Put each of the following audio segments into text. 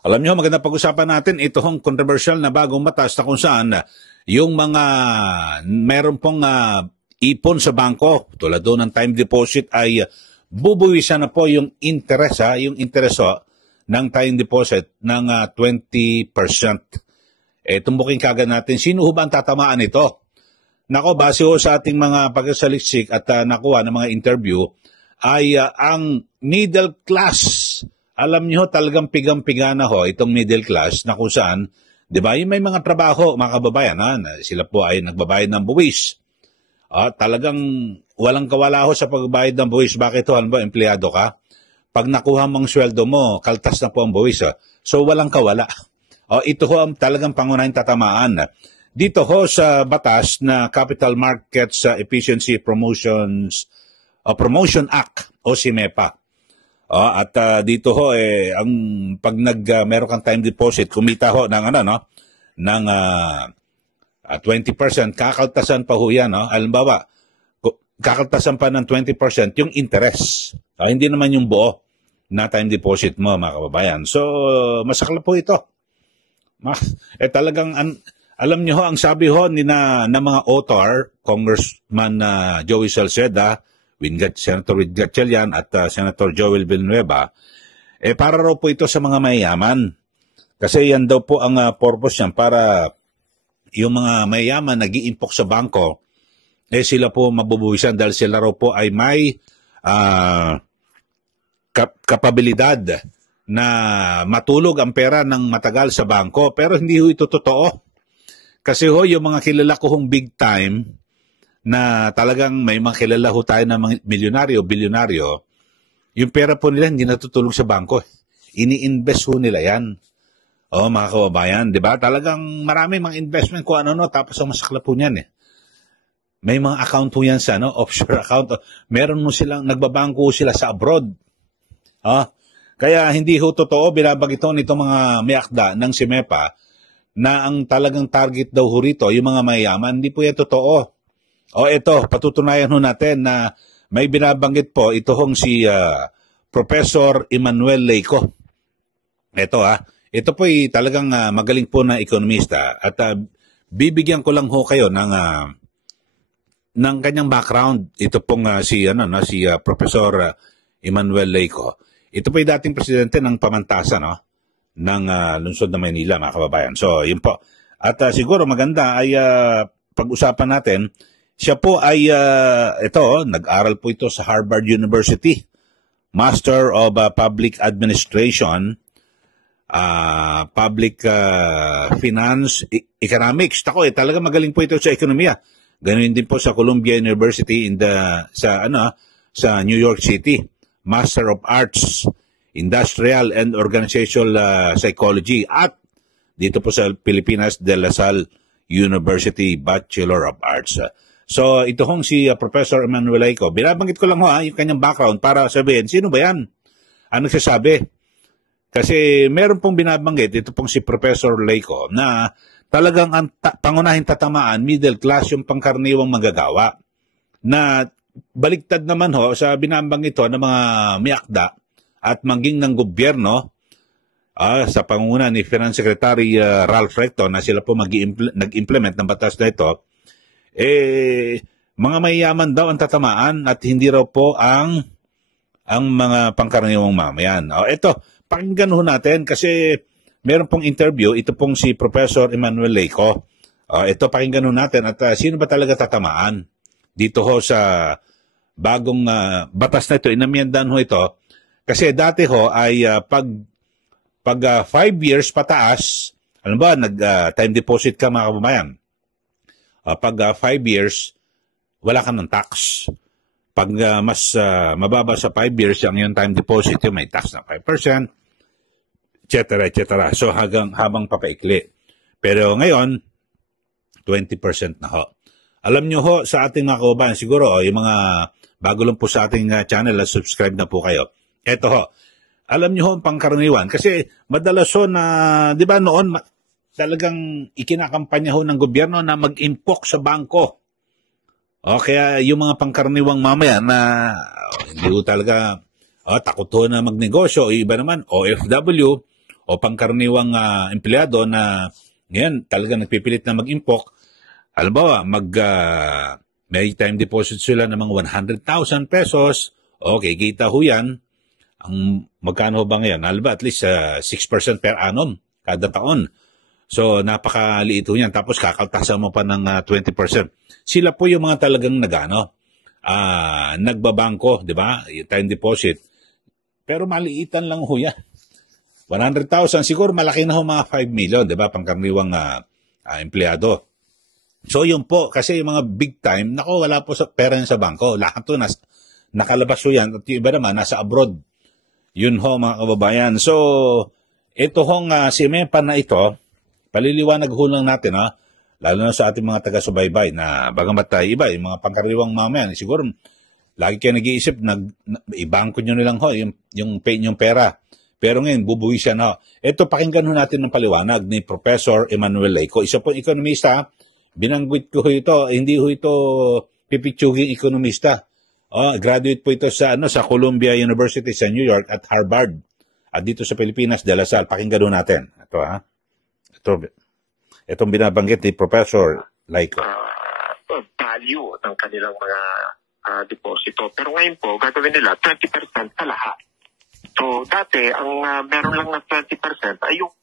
Alam nyo, maganda pag-usapan natin itong controversial na bagong batas na kung saan yung mga meron pong ipon sa bangko, tulad doon ng time deposit ay bubuwisan na po yung interest, yung intereso ng time deposit ng 20%. Tumbukin kagad natin, sino ho ba ang tatamaan ito? Nako, base ho sa ating mga pagsaliksik at nakuha ng mga interview, ay ang middle class. Alam niyo, talagang pigang-piga na ho itong middle class na kung saan, di ba, yung may mga trabaho, mga kababayan, sila po ay nagbabayad ng buwis. Talagang walang kawala ho sa pagbayad ng buwis. Bakit ho? Ano ba, empleyado ka? Pag nakuha mong sweldo mo, kaltas na po ang buwis. So, walang kawala. Ito ho ang talagang pangunahing tatamaan. Dito ho sa batas na Capital Markets Efficiency Promotion Act o CMEPA. At dito ho ang pag meron kang time deposit, kumita ho ng ng 20%, kakaltasan pa ho yan, halimbawa, kakaltasan pa ng 20% yung interest. Hindi naman yung buo na time deposit mo, mga kababayan. So, masakla po ito. Talagang alam niyo ho, ang sabi ho na mga author, Congressman Joey Salceda, Senator Whit Gatchalian at Senator Joel Villanueva, para raw po ito sa mga mayayaman. Kasi yan daw po ang purpose niyan, para yung mga mayayaman nag-iimpok sa bangko, sila po mabubuwisan dahil sila raw po ay may kapabilidad na matulog ang pera ng matagal sa bangko. Pero hindi ho ito totoo. Kasi ho, yung mga kilala ko hong big time, na talagang may mga kilala ho tayo na mga milyonaryo, bilyonaryo, yung pera po nila hindi natutulog sa bangko. Ini-invest ho nila yan. Mga kababayan, di ba? Talagang marami mga investment kung ano, tapos ang masakla po niyan. May mga account po yan sa offshore account. Meron mo silang, nagbabangko sila sa abroad. Kaya hindi ho totoo, binabagito nito mga may-akda ng CMEPA na ang talagang target daw ho rito, yung mga mayaman. Hindi po yan totoo. Ito, patutunayan ho natin na may binabanggit po ito hong si Professor Emmanuel Leyco. Ito po ay talagang magaling po na ekonomista at bibigyan ko lang ho kayo ng kanyang background. Ito pong si Professor Emmanuel Leyco. Ito po ay dating presidente ng pamantasan ng lungsod ng Maynila, mga kababayan. So, yun po. At siguro maganda ay pag-usapan natin. Siya po ay, nag-aral po ito sa Harvard University. Master of Public Administration, Public Finance, Economics. Talaga magaling po ito sa ekonomiya. Ganun din po sa Columbia University sa New York City. Master of Arts, Industrial and Organizational Psychology. At dito po sa Pilipinas, De La Salle University, Bachelor of Arts. So, ito hong si Professor Emmanuel Leyco. Binabanggit ko lang yung kanyang background para sabihin, sino ba yan? Ano nagsasabi? Kasi meron pong binabanggit, ito pong si Professor Leyco, na talagang ang pangunahing tatamaan, middle class, yung pangkaraniwang magagawa. Na baligtad naman sa binabanggit ng mga may-akda at maging ng gobyerno, sa pangunguna ni Finance Secretary Ralph Recto, na sila po nag-implement ng batas na ito, mga mayayaman daw ang tatamaan at hindi raw po ang mga pangkaraniwang mamayan. Ito, pakinggan ho natin kasi meron pong interview, ito pong si Professor Emmanuel Leyco. Ito, pakinggan ho natin at sino ba talaga tatamaan dito ho sa bagong batas na ito, inamyendan ho ito. Kasi dati ho ay pag 5 years pataas, ano ba, time deposit ka, mga kababayan. Pag 5 years, wala ka ng tax. Pag mas mababa sa 5 years, yung time deposit, may tax na 5%, etc., etc. So, habang papaikli. Pero ngayon, 20% na ho. Alam nyo ho, sa ating mga kababayan, siguro, yung mga bago lang po sa ating channel, subscribe na po kayo. Eto ho, alam nyo ho ang pangkaraniwan. Kasi madalas ho na, di ba noon, talagang ikinakampanya ho ng gobyerno na mag-impok sa bangko. Kaya yung mga pangkaraniwang mamaya na hindi ho talaga takot ho na magnegosyo, iba naman, OFW, o pangkaraniwang empleyado na ngayon talaga nagpipilit na mag-impok, halimbawa, may time deposit sila ng mga 100,000 pesos, okay, kita ho yan. Ang magkano ba ngayon? Halimbawa, at least 6% per annum kada taon. So, napakaliit ho yan. Tapos, kakaltasan mo pa ng 20%. Sila po yung mga talagang nagbabangko, di ba? Time deposit. Pero maliitan lang ho yan. 100,000, siguro malaki na ho mga 5 million, di ba? Pangkaraniwang empleyado. So, yun po, kasi yung mga big time, wala po sa pera yan sa bangko. Lahat to, nakalabas ho yan. At yung iba naman, nasa abroad. Yun ho, mga kababayan. So, ito hong si MEPA na ito, paliliwanag ho lang natin, lalo na sa ating mga taga-subaybay na bagamat iba, yung mga pangkaraniwang mamayan, siguro, lagi kayo nag-iisip, ibangko nyo nilang ho, yung pera. Pero ngayon, bubuwisan na. Ito, pakinggan ho natin ng paliwanag ni Professor Emmanuel Leyco. Isa pong ekonomista, binanggit ko ho ito, hindi ho ito pipitsuging ekonomista. Graduate po ito sa Columbia University sa New York at Harvard. At dito sa Pilipinas, De La Salle. Pakinggan ho natin. Itong binabanggit ni Professor Leyco. Value ng kanilang mga deposito. Pero ngayon po, gagawin nila 20% sa lahat. So, dati, ang meron lang na 20% ay yung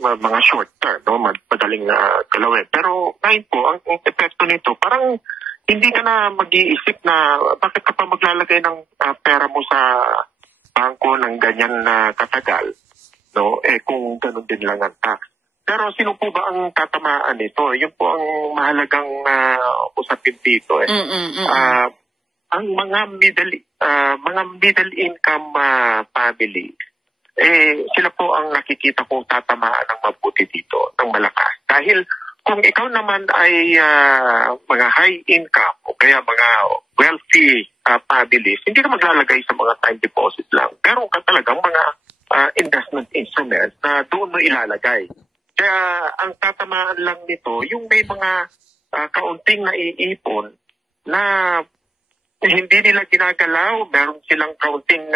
mga short term, madaling galawin. Pero ngayon po, ang epekto nito, parang hindi ka na mag-iisip na bakit ka pa maglalagay ng pera mo sa bangko ng ganyan na katagal, kung ganun din lang ang tax. Pero sino po ba ang tatamaan nito? Yun po ang mahalagang usapin dito. Ang mga middle income family, sila po ang nakikita kong tatamaan ng mabuti dito, ng malakas. Dahil kung ikaw naman ay mga high income o kaya mga wealthy families, hindi ka maglalagay sa mga time deposit lang. Pero ka talagang mga investment instruments na doon mo ilalagay. Kaya ang tatamaan lang nito, yung may mga kaunting naiipon na hindi nila ginagalaw, meron silang kaunting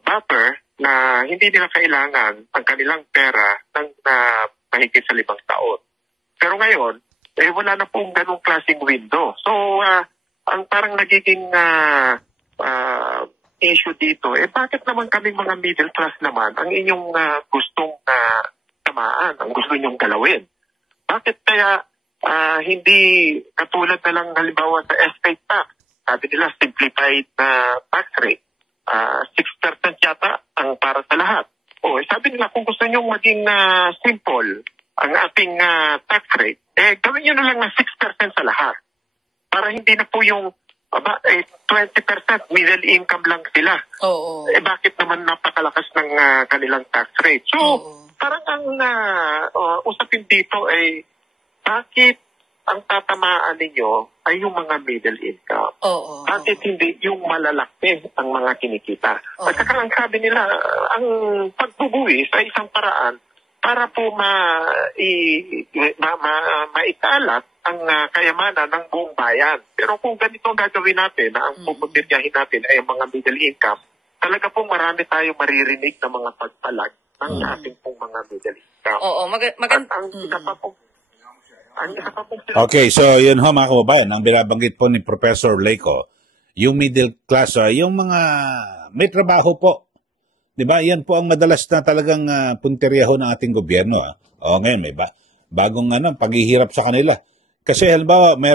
buffer na hindi nila kailangan ang kanilang pera ng mahigit sa 5 taon. Pero ngayon, wala na pong ganong klaseng window. So, ang parang nagiging issue dito, bakit naman kami mga middle class naman ang inyong gustong tamaan, ang gusto ninyong galawin? Bakit kaya hindi katulad na lang halimbawa sa estate tax? Sabi nila, simplified na tax rate. 6% yata ang para sa lahat. Sabi nila, kung gusto nyo maging simple ang ating tax rate, gawin nyo na lang na 6% sa lahat. Para hindi na po yung 20% middle income lang sila. Bakit naman napakalakas ng kanilang tax rate? So, parang ang usapin dito ay bakit ang tatamaan ninyo ay yung mga middle income. Bakit hindi yung malalaki ang mga kinikita? At saka lang sabi nila, ang pagbubuwis ay isang paraan para po maitalat ang kayamanan ng buong bayan. Pero kung ganito ang gagawin natin, na ang pupuntiryahin natin ay ang mga middle income, talaga po marami tayong maririnig na mga pagpalag ng ating pong mga middle income. At ang isa pa po, okay, so yun ho mga kababayan, ang binabanggit po ni Professor Leyco, yung middle class, yung mga may trabaho po. Di ba? Yan po ang madalas na talagang punteriya ho ng ating gobyerno. Ngayon, may bagong paghihirap sa kanila. Kasi halimbawa, may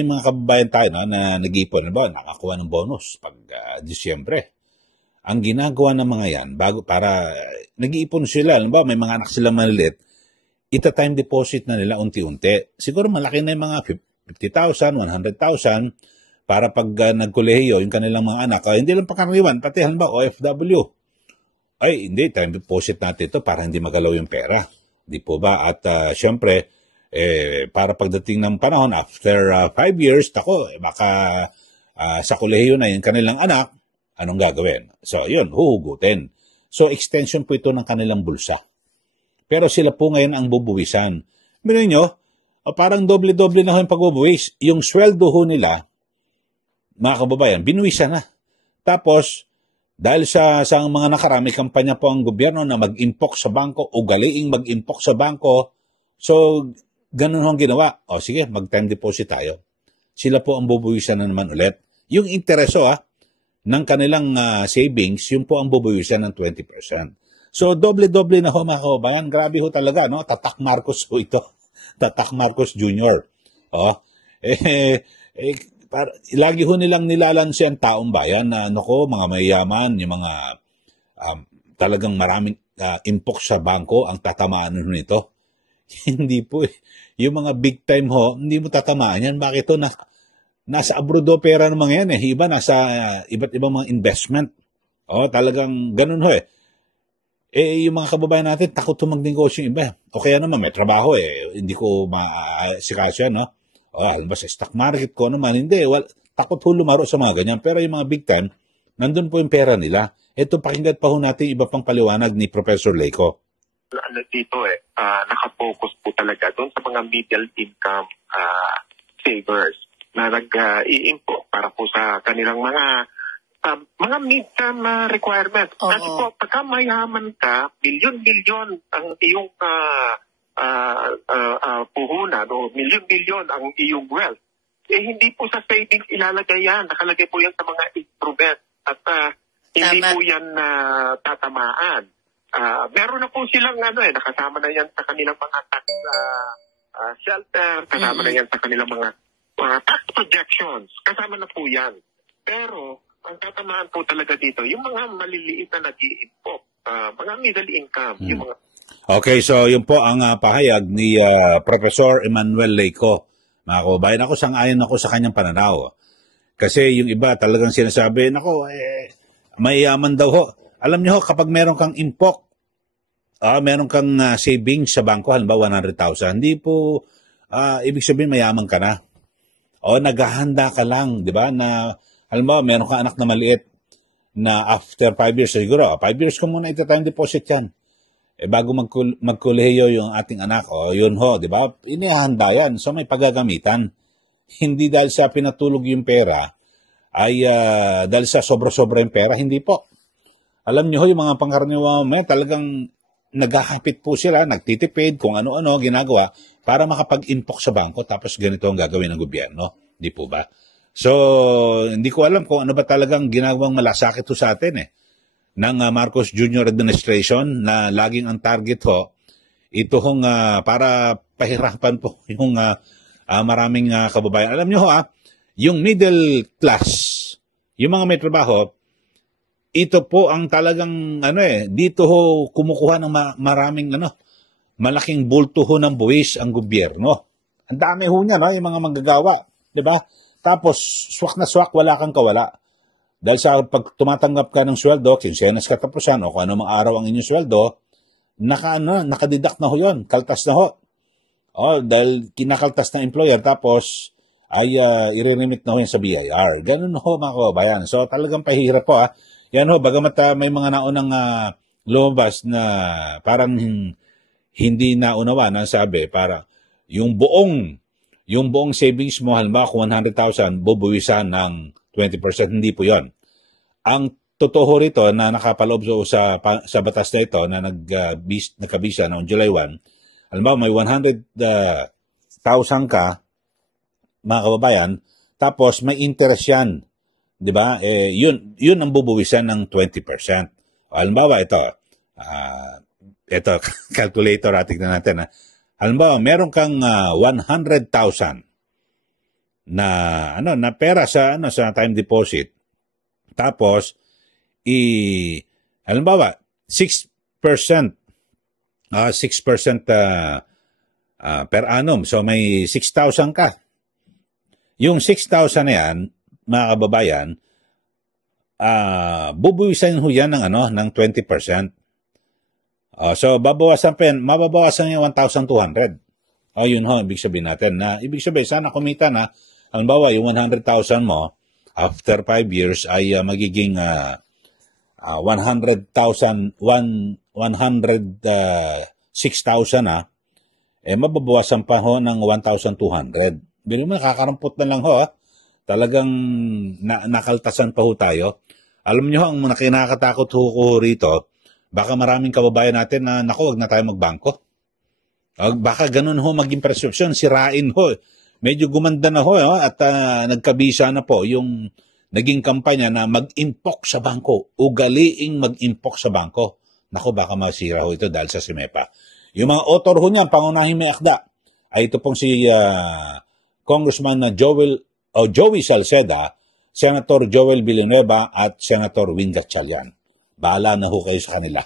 mga kababayan tayo na nag-ipon, halimbawa, nakakuha ng bonus pag Disyembre. Ang ginagawa ng mga yan, para nag-iipon sila, halimbawa, may mga anak sila maliit, ita-time deposit na nila unti-unti. Siguro malaki na yung mga 50,000, 100,000 para pag nagkolehiyo yung kanilang mga anak. Hindi lang pangkaraniwan, pati halimbawa OFW. Ay, hindi, time deposit natin ito para hindi magalaw yung pera. Di po ba? At syempre, para pagdating ng panahon, after 5 years, baka sa kolehiyo na yung kanilang anak, anong gagawin? So, yun, huhugutin. So, extension po ito ng kanilang bulsa. Pero sila po ngayon ang bubuwisan. Meron nyo, parang doble-doble na ho yung pagbubuwis. Yung sweldo ho nila, mga kababayan, binuwisan na. Tapos, Dahil sa mga nakarami, kampanya po ang gobyerno na mag-impok sa bangko, ugaliing mag-impok sa bangko. So, ganun ang ginawa. O sige, mag-time deposit tayo. Sila po ang bubuwisan na naman ulit. Yung intereso ng kanilang savings, yun po ang bubuwisan ng 20%. So, doble-doble na ho mga kababayan. Grabe ho talaga, no? Tatak Marcos ho ito. Tatak Marcos Jr. Lagi ho nilang nilalansi ang taong bayan na, mga mayayaman, yung mga talagang maraming impok sa bangko ang tatamaan nito. Hindi po eh. Yung mga big time ho, hindi mo tatamaan yan. Bakit to? Nasa abroad pera ng mga yan eh. Iba nasa iba't ibang mga investment. Talagang ganun ho eh. Yung mga kababayan natin, takot to magnegosyo yung iba. O kaya naman, may trabaho eh. Hindi ko maasikaso yan, no? Alam ba, sa stock market ko naman, hindi. Takot ho lumaro sa mga ganyan. Pero yung mga big time, nandun po yung pera nila. Ito, pakinggan pa ho natin iba pang paliwanag ni Professor Leyco. Dito nakapokus po talaga doon sa mga middle income savers na nag-i-import para po sa kanilang mga mid-term requirements. Kasi po, pagka mayaman ka, milyon-milyon ang iyong puhunan o milyon-milyon ang iyong wealth. Hindi po sa savings ilalagay yan. Nakalagay po yan sa mga instruments at hindi po yan tatamaan. Meron na po silang nakasama na yan sa kanilang mga tax shelter, kasama na yan sa kanilang mga tax projections. Kasama na po yan. Pero, ang tatamaan po talaga dito, yung mga maliliit na nag-i-import, mga middle income, yung mga... Okay, so yun po ang pahayag ni Professor Emmanuel Leyco. Mga kababayan, sang-ayon ako sa kanyang pananaw. Kasi yung iba talagang sinasabi, mayayaman daw ho. Alam niyo ho, kapag meron kang impok, meron kang savings sa bangko, halimbawa 100,000, hindi po ibig sabihin mayaman ka na. Naghahanda ka lang, di ba, na halimbawa meron kang anak na maliit na after 5 years, siguro, 5 years ko muna ita-time deposit yan. Bago magkolehiyo yung ating anak, yun ho, di ba, inihanda yan, so may paggagamitan. Hindi dahil sa pinatulog yung pera, ay dahil sa sobra-sobra yung pera, hindi po. Alam niyo ho, yung mga pangkaraniwang talagang naghahapit po sila, nagtitipid, kung ano-ano ginagawa para makapag-impok sa bangko, tapos ganito ang gagawin ng gobyerno. Di po ba? So, hindi ko alam kung ano ba talagang ginagawang malasakit ho sa atin ng Marcos Jr. administration na laging ang target ho, ito hong para pahirapan po yung maraming kababayan. Alam niyo ho, yung middle class, yung mga may trabaho, ito po ang talagang dito ho kumukuha ng maraming malaking bulto ho ng buwis ang gobyerno. Ang dami ho niya, yung mga manggagawa, 'di ba? Tapos swak na swak, wala kang kawala. Dahil sa pag tumatanggap ka ng sweldo, kinsenas katapusan o kung anong araw ang inyong sweldo, nakadidak na ho 'yon, kaltas na ho. Dahil kinakaltas ng employer tapos ay i-remit na ho yan sa BIR. Ganun ho mga kababayan. So talagang pahirap po Yan ho, bagamat may mga naunang lumabas na parang hindi naunawa na sabi, para yung buong savings mo, halimbawa kung 100,000, bubuwisan ng 20%, hindi po yon. Ang totoo rito na nakapaloob sa batas na ito na nagkabisa noong July 1, halimbawa may 100,000 ka, mga kababayan, tapos may interest yan. Di ba? Yun ang bubuwisan ng 20%. Halimbawa, ito, calculator, tignan natin. Halimbawa, meron kang 100,000 na pera sa time deposit. Tapos, halimbawa, 6% per annum. So, may 6,000 ka. Yung 6,000 na yan, mga kababayan, bubuwisan ho yan ng 20%. So, mababawasan yung 1,200. Yun ho, ibig sabihin natin. Ibig sabihin, sana kumita na, halimbawa, yung 100,000 mo, after 5 years, ay magiging 106,000 na, mababawasan pa ho ng 1,200. Bili mo, nakakarampot na lang ho, Talagang nakaltasan pa ho tayo. Alam nyo, ang kinakatakot ko rito, baka maraming kababayan natin na, naku, wag na tayo magbangko. Baka ganun ho maging perception, sirain ho. Medyo gumanda na ho at nagkabisa na po yung naging kampanya na mag-impok sa bangko. Ugaliing mag-impok sa bangko. Naku, baka masira ho ito dahil sa SIMEPA. Yung mga author ho niyan, pangunahing may akda, ay ito pong si Congressman Joey Salceda, Senator Joel Villanueva at Senator Win Gatchalian. Bahala na ho kayo sa kanila.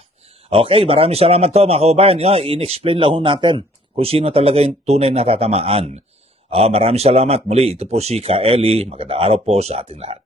Okay, maraming salamat ho mga kababayan. In-explain lang ho natin kung sino talaga yung tunay na tatamaan. Maraming salamat. Muli, ito po si Ka Eli. Magandang araw po sa ating lahat.